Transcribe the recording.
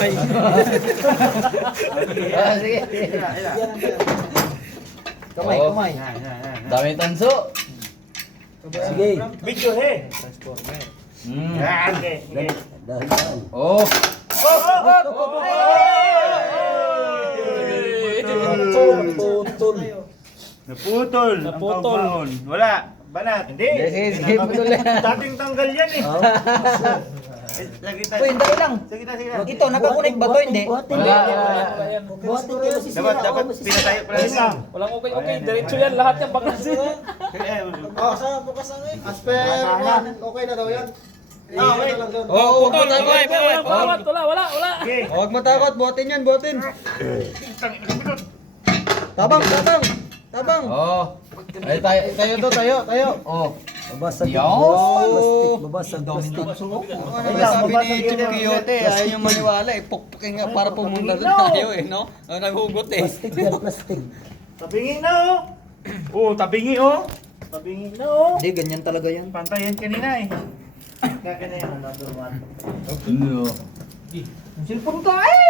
kamay. Sige. Kamay, Oo. kamay. Dami tanso. Sige. Video he. Yan, okay. Dahan-dahan. Oh. Putol. Naputol. Naputol. Ang pagbaon. Wala. Banat. Hindi. Sige, putol yan. Dating tanggal yan eh. Oh. Lagi tayo. Uy, dali lang. Sige na, sige na. Ito, nakakunik ba to? Hindi. Wala. Buhatin kayo si Dapat pinatayo pala yun lang. Walang okay. Diretso yan. Lahat yan baklas. Oh, saan bukas ang Asper, okay na daw yan. Okay lang doon. Oh, putol. Wala. Okay. Huwag matakot, buhatin yan, buhatin. Tabang. Oh. Ay, tayo. Oh. Babasag Yo! yung plastic. Babasag plastic. Ano sabi ni Chip Quixote, ayaw niyang maniwala eh. Pukpukin nga para pumunta doon tayo eh, no? Naghugot eh. Plastic yan, plastic. Tabingi na oh. Oh, tabingi oh. Tabingi na oh. Hindi, ganyan talaga yan. Pantay yan kanina eh. Kaya na yan. Ano? Cellphone ka eh!